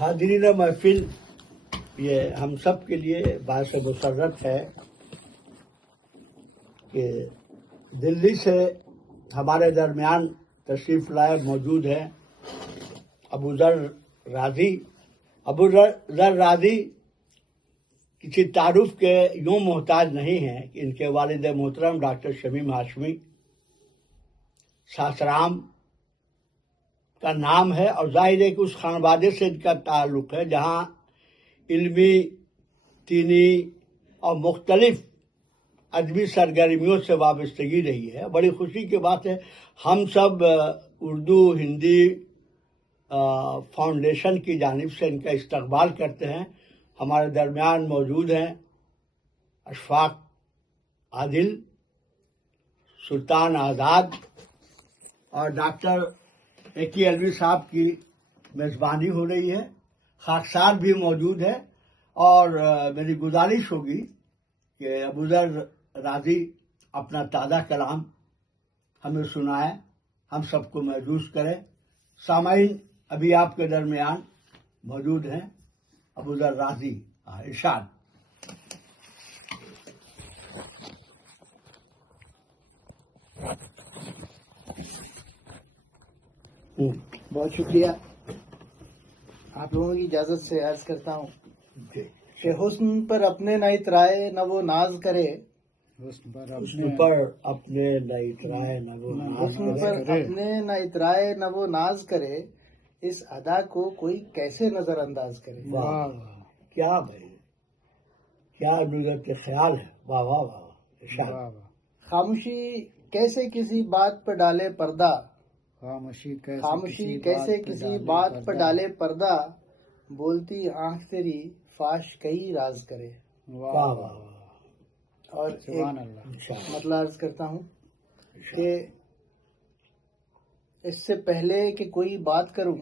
حاضرین محفل، یہ ہم سب کے لیے باعث مسرت ہے کہ دلی سے ہمارے درمیان تشریف لائے موجود ہیں ابوذر رازی۔ ابوذر رازی کسی تعارف کے یوں محتاج نہیں ہیں کہ ان کے والد محترم ڈاکٹر شمیم ہاشمی ساسرام کا نام ہے، اور ظاہر ہے کہ اس خانوادے سے ان کا تعلق ہے جہاں علمی، دینی اور مختلف ادبی سرگرمیوں سے وابستگی رہی ہے۔ بڑی خوشی کی بات ہے، ہم سب اردو ہندی فاؤنڈیشن کی جانب سے ان کا استقبال کرتے ہیں۔ ہمارے درمیان موجود ہیں اشفاق عادل، سلطان آزاد اور ڈاکٹر ایکی الوی صاحب کی میزبانی ہو رہی ہے۔ خاکسار بھی موجود ہے، اور میری گزارش ہوگی کہ ابوذر رازی اپنا تازہ کلام ہمیں سنائے، ہم سب کو محظوظ کرے۔ سامعین، ابھی آپ کے درمیان موجود ہیں ابوذر رازی، ارشاد۔ بہت شکریہ، آپ لوگوں کی اجازت سے عرض کرتا ہوں کہ حسن پر اپنے نہ اترائے نہ وہ ناز کرے، حسن پر اپنے نہ اترائے نہ وہ ناز حسن پر اپنے نہ اترائے نہ وہ ناز کرے، اس ادا کو کوئی کیسے نظر انداز کرے۔ واہ کیا بھائی، کیا نظرت خیال ہے، واہ واہ واہ، ارشاد۔ خاموشی کیسے کسی بات پر ڈالے پردہ، خاموشی کیسے کسی بات پر ڈالے پردہ، بولتی آنکھ تیری فاش کئی راز کرے۔ واہ واہ اور سبحان ایک اللہ۔ مطلب عرض کرتا ہوں کہ اس سے پہلے کہ کوئی بات کروں،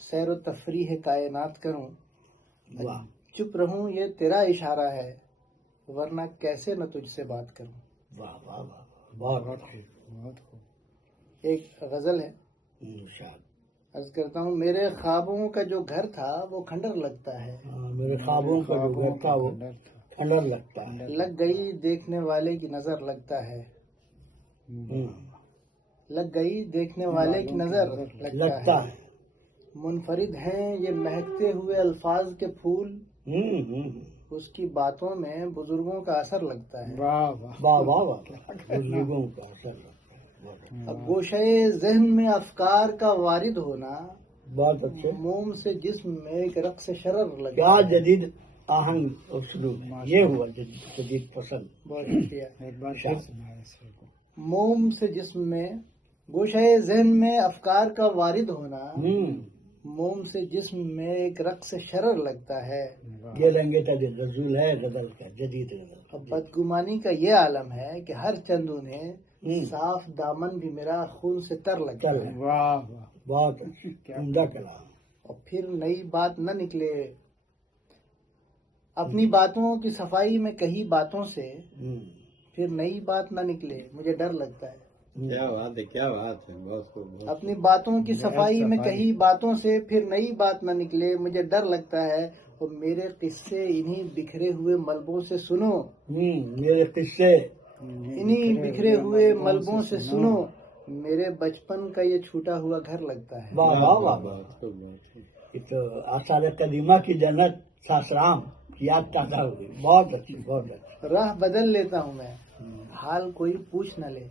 سیر و تفریح کائنات کروں، واہ چپ رہوں یہ تیرا اشارہ ہے، ورنہ کیسے نہ تجھ سے بات کروں۔ واہ واہ واہ، بہت بہت خوب۔ ایک غزل ہے، ارشاد۔ عرض کرتا ہوں، میرے خوابوں کا جو گھر تھا وہ کھنڈر لگتا ہے، میرے خوابوں کا جو گھر تھا وہ کھنڈر لگتا ہے۔ لگ گئی دیکھنے والے کی نظر لگتا ہے، لگ گئی دیکھنے والے کی نظر لگتا ہے۔ منفرد ہیں یہ مہکتے ہوئے الفاظ کے پھول، اس کی باتوں میں بزرگوں کا اثر لگتا ہے۔ واہ واہ واہ واہ، بزرگوں کا اثر لگتا ہے۔ اب گوشے ذہن میں افکار کا وارد ہونا، بہت اچھے، موم سے جسم میں ایک رقص شرر لگتا کیا ہے۔ جدید آہنگ اسلوب، یہ ہوا جدید پسند۔ بہت شکریہ۔ ایک بار پھر سنائیں اس کو۔ موم سے جسم میں، گوشے ذہن میں افکار کا وارد ہونا، موم سے جسم میں ایک رقص شرر لگتا ہے۔ یہ رنگ تجدید غزل ہے، غزل کا جدید غزل۔ اب بدگمانی کا یہ عالم ہے کہ ہر چند انہیں صاف دامن بھی میرا خون سے تر لگتا ہے، واہ بہت اچھا، عمدہ کلام۔ اور پھر نئی بات نہ نکلے، اپنی باتوں کی صفائی میں کہی باتوں سے پھر نئی بات نہ نکلے، مجھے ڈر لگتا ہے۔ کیا بات ہے، کیا بات ہے، بہت خوب۔ اپنی باتوں کی صفائی میں کہی باتوں سے پھر نئی بات نہ نکلے، مجھے ڈر لگتا ہے، اور میرے قصے انہی بکھرے ہوئے ملبوں سے سنو، میرے قصے انہی بکھرے ہوئے ملبوں سے سنو، میرے بچپن کا یہ چھوٹا ہوا گھر لگتا ہے۔ واہ واہ واہ، بہت خوب، بہت خوب۔ یہ تو آثار قدیمہ کی جنت ساسرام کی یاد تازہ ہو گئی۔ بہت اچھی، بہت اچھی۔ راہ بدل لیتا ہوں میں، حال کوئی پوچھ نہ لے،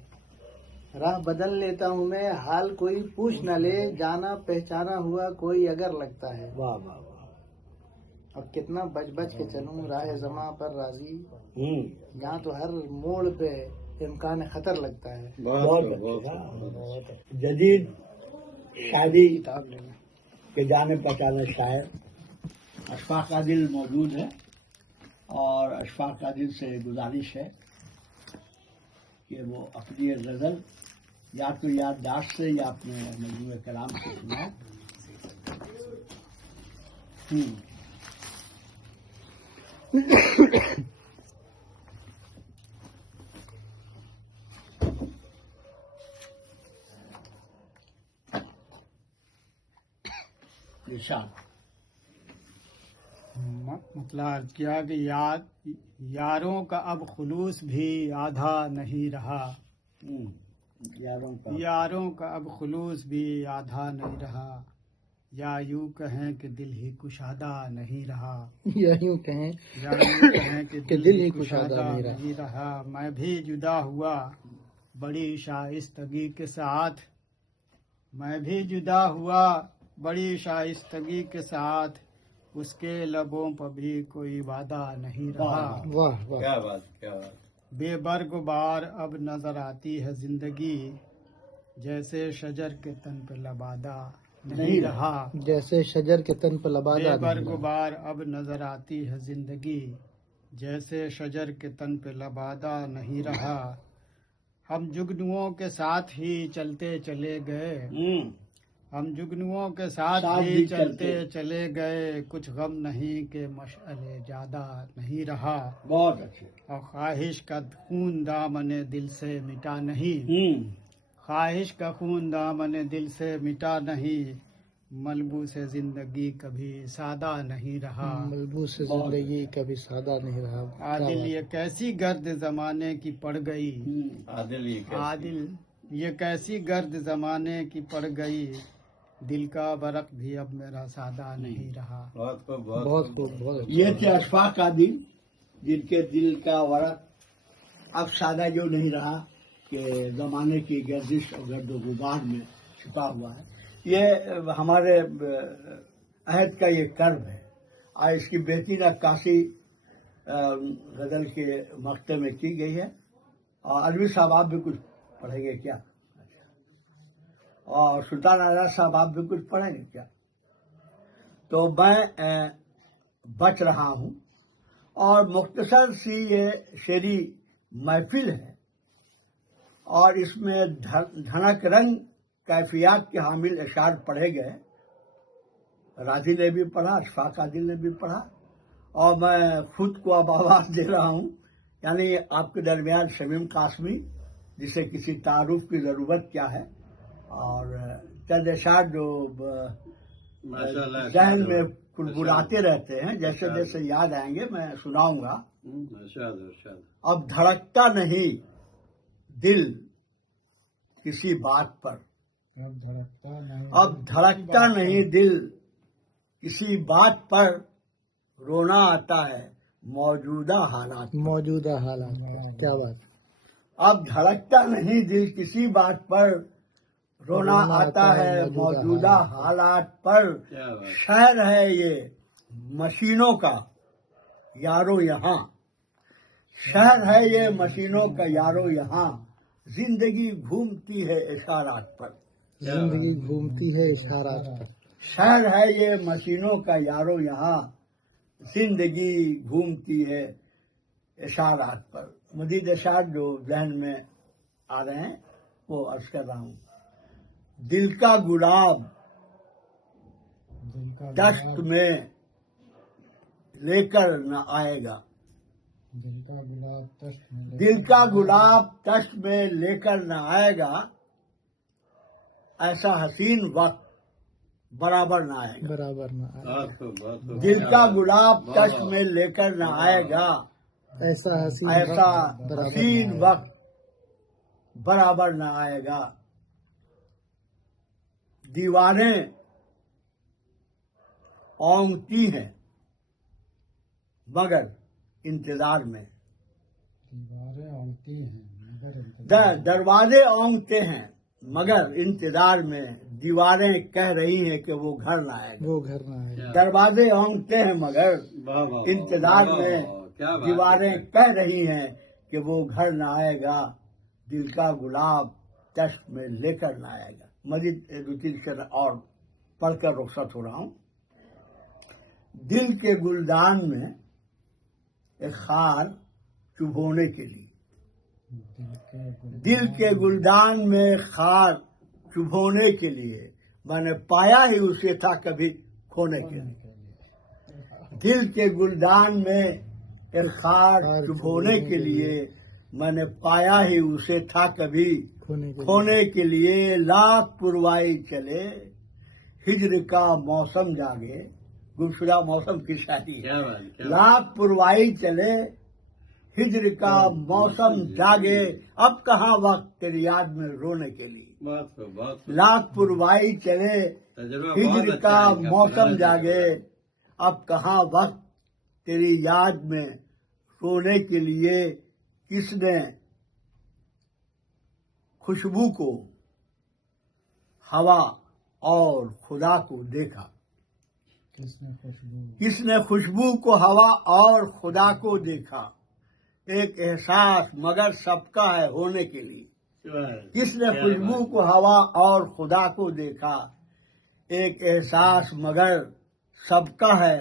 راہ بدل لیتا ہوں میں، حال کوئی پوچھ نہ لے، جانا پہچانا ہوا کوئی اگر لگتا ہے۔ واہ واہ واہ، اور کتنا بچ بچ کے چلوں راہ زماں پر راضی، جہاں تو ہر موڑ پہ امکان خطر لگتا ہے۔ بہت بہت اچھا، خوب، بہت اچھا۔ جدید شادی کے جانے پہچانے شاعر اشفاق عادل موجود ہے، اور اشفاق عادل سے گزارش ہے کہ وہ اپنی یہ غزل یا تو یادداشت سے یا اپنے مجموعہ کلام سے سنائے۔ ارشاد۔ मतलब अर्ज किया कि यारों का अब खुलूस भी आधा नहीं रहा, यारों का अब खुलूस भी आधा नहीं रहा, या यूं कहें कि दिल ही कुशादा नहीं रहा, या यूं कहें कि दिल ही कुशादा नहीं रहा। मैं भी जुदा हुआ बड़ी शाइस्तगी के साथ, मैं भी जुदा हुआ बड़ी शाइस्तगी के साथ, उसके लबों पर भी कोई वादा नहीं रहा। वाह वाह, क्या बात, क्या बात। बेबरगुबार अब नजर आती है जिंदगी, जैसे शजर के तन पे लबादा नहीं रहा। जैसे शजर के तन पर लबादा नहीं रहा। बेबरगुबार अब नजर आती है जिंदगी, जैसे शजर के तन पे लबादा नहीं रहा। हम जुगनुओं के साथ ही चलते चले गए, हम जुगनुओं के साथ ही चलते चले गए, कुछ गम नहीं के मशअले ज्यादा नहीं रहा। बहुत अच्छे। और ख्वाहिश का खून दामने दिल से मिटा नहीं, ख्वाहिश का खून दामने दिल से मिटा नहीं, मलबूस जिंदगी कभी सादा नहीं रहा। मलबूस जिंदगी कभी सादा नहीं रहा। आदिल ये कैसी गर्द जमाने की पड़ गई, आदिल ये कैसी- आदिल ये कैसी गर्द जमाने की पड़ गई, दिल का बरक भी अब मेरा सादा नहीं रहा। बहुत खूब, बहुत खूब, बहुत अच्छा। ये थे अशफाक आदिल, जिनके दिल का वरक अब सादा जो नहीं रहा कि जमाने की गर्दिश और गर्दो गुबार में छिपा हुआ है। ये हमारे अहद का ये कर्म है। और इसकी बेहतरीन अक्कासी गजल के मकते में की गई है। और अलवी साहब आप भी कुछ पढ़ेंगे क्या? और सुल्तान आज़ाद साहब आप भी कुछ पढ़ेंगे क्या? तो मैं बच रहा हूँ और मुख्तसर सी ये शेरी महफिल है और इसमें धनक रंग कैफियत के हामिल अशार पढ़े गए। राजी ने भी पढ़ा, अशफाक आदिल ने भी पढ़ा और मैं खुद को अब आवाज दे रहा हूँ, यानी आपके दरमियान शमीम कासमी, जिसे किसी तारुफ की ज़रूरत क्या है, और चंद अशार जो माशाल्लाह, जहन में कुलबुलाते रहते हैं, जैसे जैसे याद आएंगे मैं सुनाऊंगा। इरशाद, इरशाद। अब धड़कता नहीं दिल किसी बात पर, अब धड़कता नहीं दिल किसी बात पर, रोना आता है मौजूदा हालात पर। मौजूदा हालात। क्या बात। अब धड़कता नहीं दिल किसी बात पर, रोना आता है मौजूदा हालात पर। क्या बात। शहर है ये मशीनों का यारो यहाँ, शहर है ये मशीनों का यारो यहाँ, जिंदगी घूमती है इशारात पर। जिंदगी घूमती है इशारात पर। शहर है ये मशीनों का यारो यहाँ, जिंदगी घूमती है इशारात पर। मजीद इशार जो जहन में आ रहे हैं वो अर्ज कर रहा हूँ। दिल का गुलाब दश्त में लेकर न आएगा, दिल का गुलाब दश्त में लेकर न आएगा, ऐसा हसीन वक्त बराबर न आएगा। बराबर ना आए। बहुत खूब, बहुत खूब। दिल का गुलाब दश्त में लेकर न आएगा, ऐसा हसीन ऐसा वक्त बराबर हसीन ना आएगा। वक्त बराबर न आएगा। दीवारें ओंगती हैं मगर इंतजार में, दरवाजे ओंगते हैं मगर इंतजार में, दीवारें कह रही हैं कि वो घर न आएगा। वो घर ना आएगा। दरवाजे ओंगते हैं मगर वाह, वाह, वाह, इंतजार वाह, में, वाह, क्या बात है। दीवारें कह रही हैं कि वो घर न आएगा, दिल का गुलाब दश्त में लेकर न आएगा। मजीद दो तीन शेर और पढ़कर रुखसत हो रहा हूँ। दिल के गुलदान में एक खार चुभोने के लिए, दिल के गुलदान में खार चुभोने के लिए, मैंने पाया ही उसे था कभी खोने के लिए। दिल के गुलदान में एक खार चुभोने के लिए, मैंने पाया ही उसे था कभी खोने के लिए। लाख पुरवाई चले हिज्र का मौसम जागे, गुमशुदा मौसम की शायरी है। क्या बात, क्या बात। लाख पुरवाई चले हिजर का मौसम जागे, अब कहाँ वक्त तेरी याद में रोने के लिए। बहुत लाख पुरवाई चले तजुर्बा हिजर बहुत का अच्छा है इनका, मौसम पुराना जागे, तजुर्बा। अब कहाँ वक्त तेरी याद में रोने के लिए। किसने खुशबू को हवा और खुदा को देखा। किसने खुशबू को हवा और खुदा को देखा। एक एहसास मगर सबका है होने के लिए। किसने क्या खुशबू बात। को हवा और खुदा को देखा। एक एहसास मगर सबका है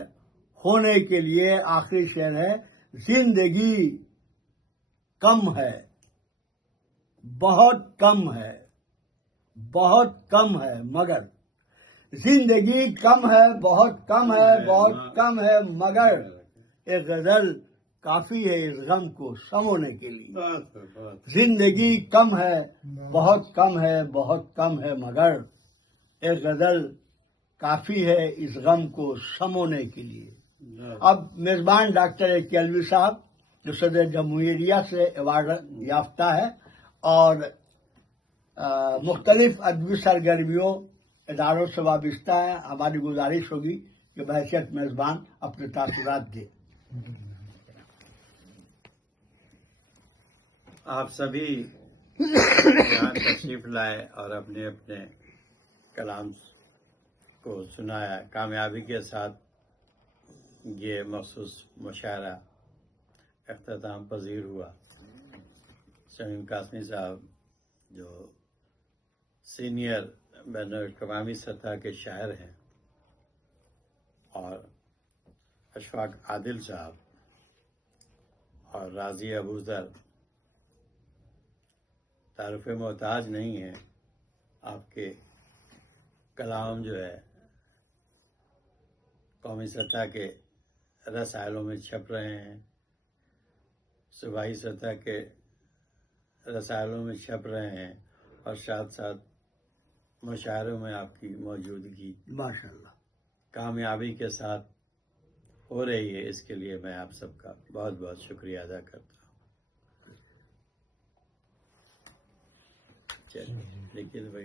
होने के लिए। आखिरी शेर है, जिंदगी कम है, बहुत कम है, बहुत कम है मगर। जिंदगी कम है, बहुत कम है, बहुत कम है मगर। एक गजल काफी है इस गम को समोने के लिए। बहुत जिंदगी कम है, बहुत कम है, बहुत कम है मगर। एक गजल काफी है इस गम को समोने के लिए। अब मेजबान डॉक्टर ए.के. अलवी साहब जो सदर जमहूरिया से अवार्ड याफ्ता है और मुख्तलिफ अदबी सरगर्मियों इदारों से वाबस्ता है, हमारी गुजारिश होगी कि बहैसियत मेजबान अपने तासुरात दे। आप सभी यहाँ तशरीफ लाए और अपने अपने कलाम को सुनाया। कामयाबी के साथ ये मखसूस मुशायरा अख्ताम पजीर हुआ। शमीम कासमी साहब जो सीनियर बैनुल-अक़वामी सतह के शायर हैं और अशफाक आदिल साहब और राजी अबूजर तारुफ मोहताज नहीं है। आपके कलाम जो है कौमी सतह के रसायलों में छप रहे हैं, सूबाई सतह के रसायलों में छप रहे हैं और साथ साथ मुशायरों में आपकी मौजूदगी माशाअल्लाह कामयाबी के साथ हो रही है। इसके लिए मैं आप सबका बहुत बहुत शुक्रिया अदा करता हूँ। चलिए, लेकिन भाई